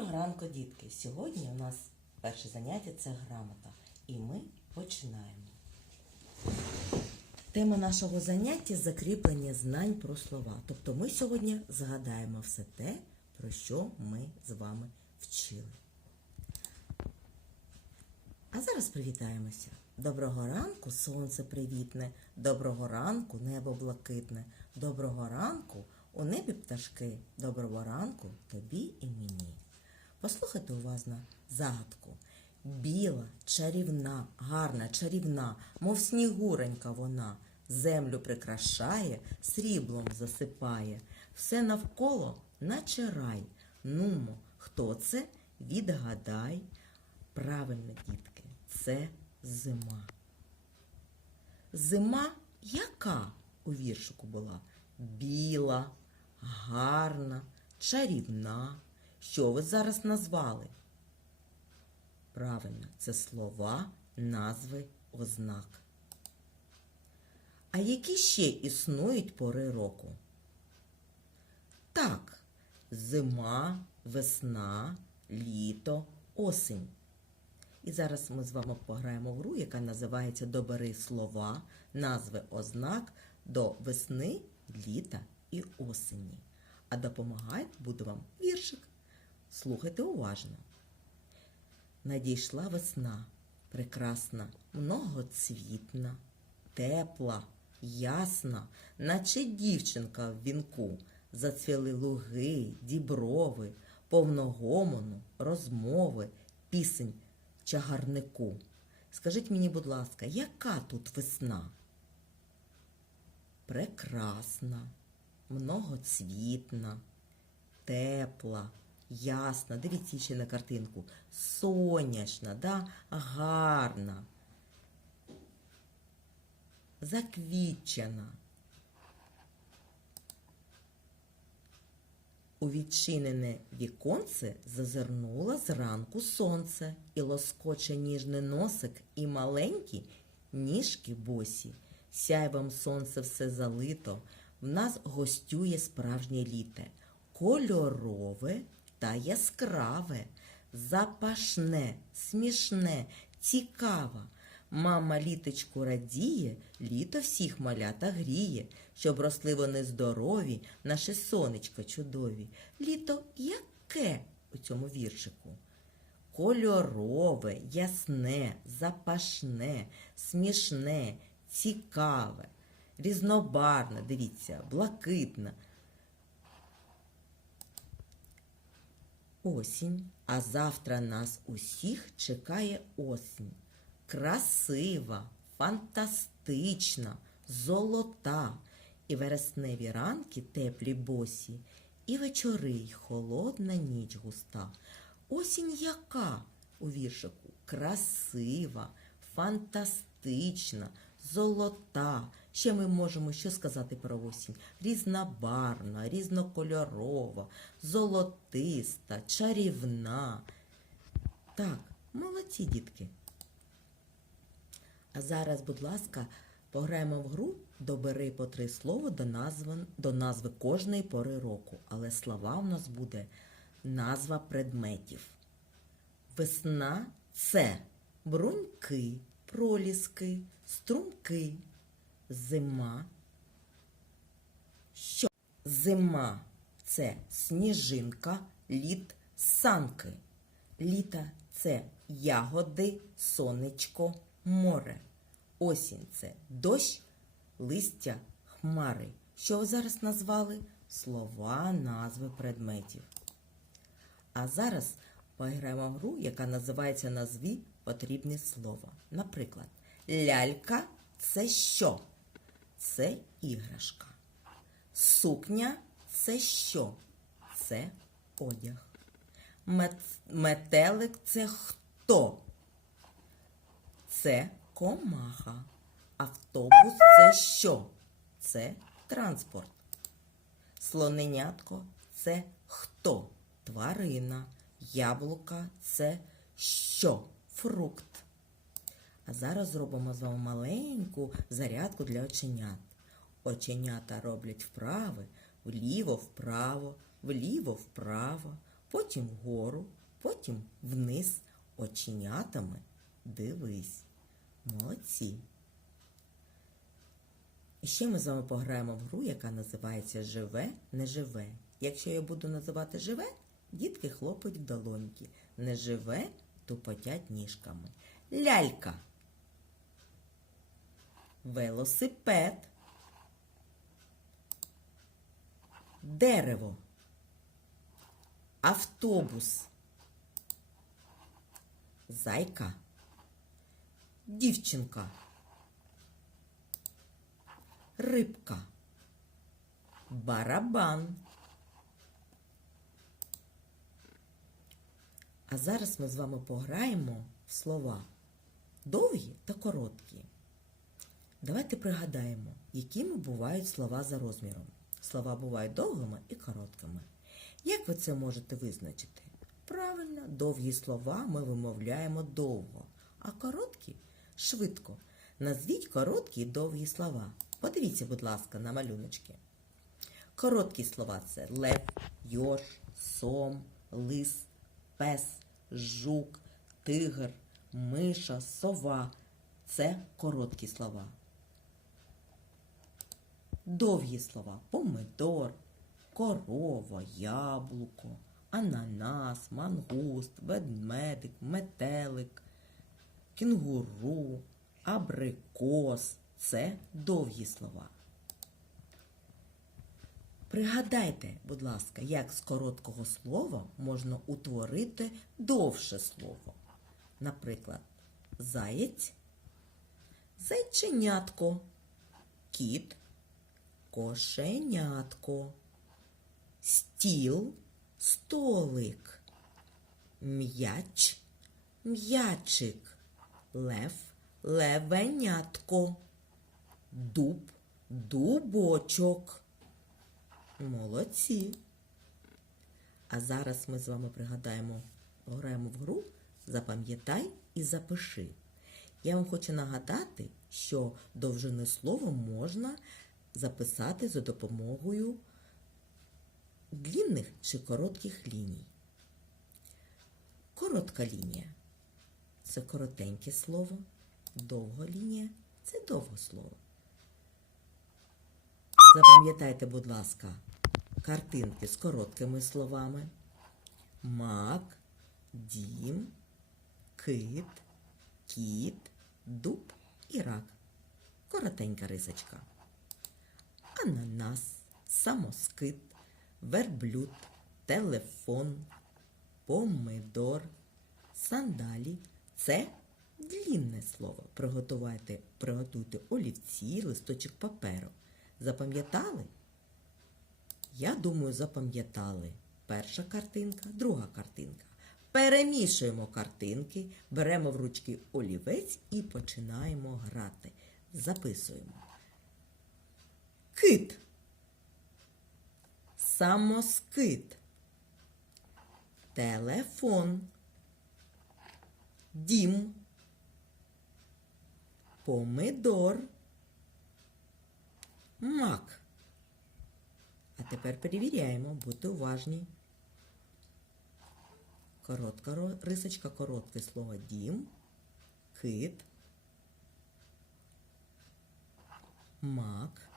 Доброго ранку, дітки! Сьогодні у нас перше заняття це грамота. І ми починаємо. Тема нашого заняття закріплення знань про слова. Тобто ми сьогодні згадаємо все те, про що ми з вами вчили. А зараз привітаємося. Доброго ранку, сонце привітне, доброго ранку, небо блакитне, доброго ранку, у небі пташки, доброго ранку тобі і мені. Послухайте уважно загадку. Біла, чарівна, гарна, чарівна, мов снігуренька вона, землю прикрашає, сріблом засипає, все навколо, наче рай. Нумо, хто це? Відгадай. Правильно, дітки, це зима. Зима яка у віршику була? Біла, гарна, чарівна. Що ви зараз назвали? Правильно, це слова, назви, ознак. А які ще існують пори року? Так, зима, весна, літо, осінь. І зараз ми з вами пограємо в гру, яка називається Добери слова, назви ознак до весни, літа і осені. А допомагає буде вам віршик. Слухайте уважно. Надійшла весна, прекрасна, многоцвітна, тепла, ясна, наче дівчинка в вінку. Зацвіли луги, діброви, повногомону, розмови, пісень чагарнику. Скажіть мені, будь ласка, яка тут весна? Прекрасна, многоцвітна, тепла, ясна. Дивіться ще на картинку. Сонячна, да? гарна, заквітчена. У відчинене віконце зазирнуло зранку сонце, і лоскоче ніжний носик, і маленькі ніжки босі. Сяйвом сонце все залито, в нас гостює справжнє літе, кольорове та яскраве, запашне, смішне, цікаве. Мама літочку радіє, літо всіх малята гріє, щоб росли вони здорові, наше сонечко чудові. Літо яке у цьому віршику? Кольорове, ясне, запашне, смішне, цікаве, різнобарне, дивіться, блакитне. Осінь, а завтра нас усіх чекає осінь красива, фантастична, золота, і вересневі ранки теплі босі, і вечори й холодна ніч густа. Осінь яка у віршику? Красива, фантастична, золота. Ще ми можемо що сказати про осінь? Різнобарна, різнокольорова, золотиста, чарівна. Так, молодці дітки. А зараз, будь ласка, пограємо в гру Добери по три слова до назви, до назви кожної пори року. Але слова у нас буде назва предметів. Весна це бруньки, проліски, струмки. Зима. Що? Зима це сніжинка, лід, санки. Літа це ягоди, сонечко, море. Осінь це дощ, листя, хмари. Що ви зараз назвали? Слова, назви предметів. А зараз пограємо в гру, яка називається Назві потрібне слово. Наприклад, лялька це що? Це іграшка. Сукня це що? Це одяг. Мет... Метелик це хто? Це комаха. Автобус це що? Це транспорт. Слоненятко це хто? Тварина. Яблука це що? Фрукт. А зараз зробимо з вами маленьку зарядку для оченят. Оченята роблять вправи, вліво, вправо, вліво, вправо, потім вгору, потім вниз, оченятами дивись. Молодці. І ще ми з вами пограємо в гру, яка називається Живе, не живе. Якщо я буду називати живе, дітки хлопають в долоньки. Не живе, тупотять ніжками. Лялька. Велосипед. Дерево. Автобус. Зайка. Дівчинка. Рибка. Барабан. А зараз ми з вами пограємо в слова довгі та короткі. Давайте пригадаємо, якими бувають слова за розміром. Слова бувають довгими і короткими. Як ви це можете визначити? Правильно, довгі слова ми вимовляємо довго, а короткі швидко. Назвіть короткі і довгі слова. Подивіться, будь ласка, на малюночки. Короткі слова це лев, йорш, сом, лис, пес, жук, тигр, миша, сова. Це короткі слова. Довгі слова помидор, корова, яблуко, ананас, мангуст, ведмедик, метелик, кінгуру, абрикос це довгі слова. Пригадайте, будь ласка, як з короткого слова можна утворити довше слово. Наприклад, заєць, зайченятко, кіт, кошенятко, стіл, столик, м'яч, м'ячик, лев, левенятко, дуб, дубочок. Молодці. А зараз ми з вами пригадаємо, пограємо в гру Запам'ятай і запиши. Я вам хочу нагадати, що довжини слова можна записати за допомогою длінних чи коротких ліній. Коротка лінія це коротеньке слово, довга лінія це довге слово. Запам'ятайте, будь ласка, картинки з короткими словами. Мак, дім, кит, кіт, дуб і рак. Коротенька рисочка. Ананас, самоскит, верблюд, телефон, помидор, сандалі. Це длінне слово. Приготувайте, приготуйте олівці, листочок паперу. Запам'ятали? Я думаю, запам'ятали. Перша картинка, друга картинка. Перемішуємо картинки, беремо в ручки олівець і починаємо грати. Записуємо. Кит. Самоскит. Телефон. Дім. Помидор. Мак. А тепер перевіряємо, будьте уважні. Коротка рисочка, коротке слово дім, кит, мак.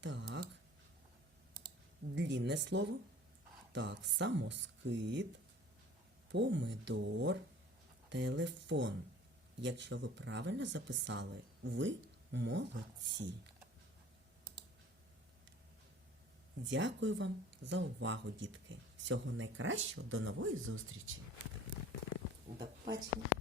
Так. Длінне слово. Так, самоскит, помидор, телефон. Якщо ви правильно записали, ви молодці. Дякую вам за увагу, дітки. Всього найкращого, до нової зустрічі. До побачення.